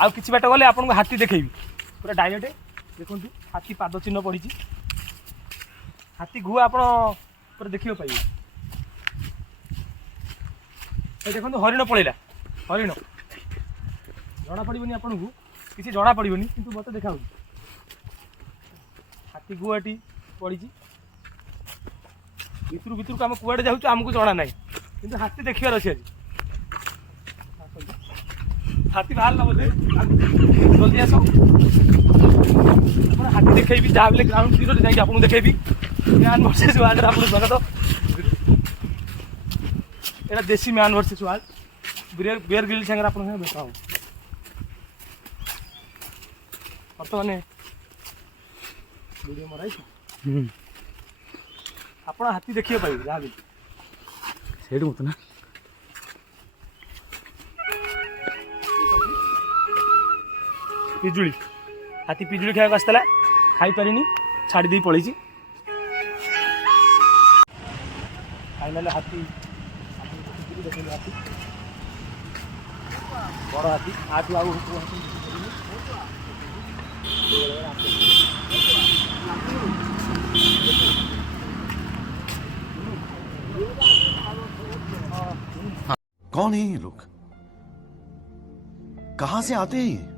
आउ किछि बाट गले आपन को हाथी देखेबी पूरा डायरेक्ट देखु हाथी पाद चिन्ह पड़ी हाथी गुआ आप देखिए पाइबे देखो हरिण पलैला हरिण जना पड़ोनी आपन को किसी जना पड़ोनी कि मत देखा हाथी गुआटी पड़ी भितर भितर को आम कुआड़े जाऊँ आमको जना ना कि हाथी देखार अच्छे आज हाथी बाहर बोले जल्दी आस हाथी देखेबी जहाँ भी ग्राउंड जीरो जाकि आपको देखेबी मैन वर्सेस वार्ल्ड आप स्वागत एटा Desi man versus world Bear Grylls Sagar आप भेट हम बर्तमान वीडियो मराई आप हाथी देखिए पाइबे जहाँ भी सेठ मत ना पिजुली हाथी पिजुली खाया आसला खाई पारिनी छाड़ी दे पलैची फाइनाल हाथी हाथी बड़ हाथी आठ आउ कौन है ये लोग? कहां से आते हैं ये?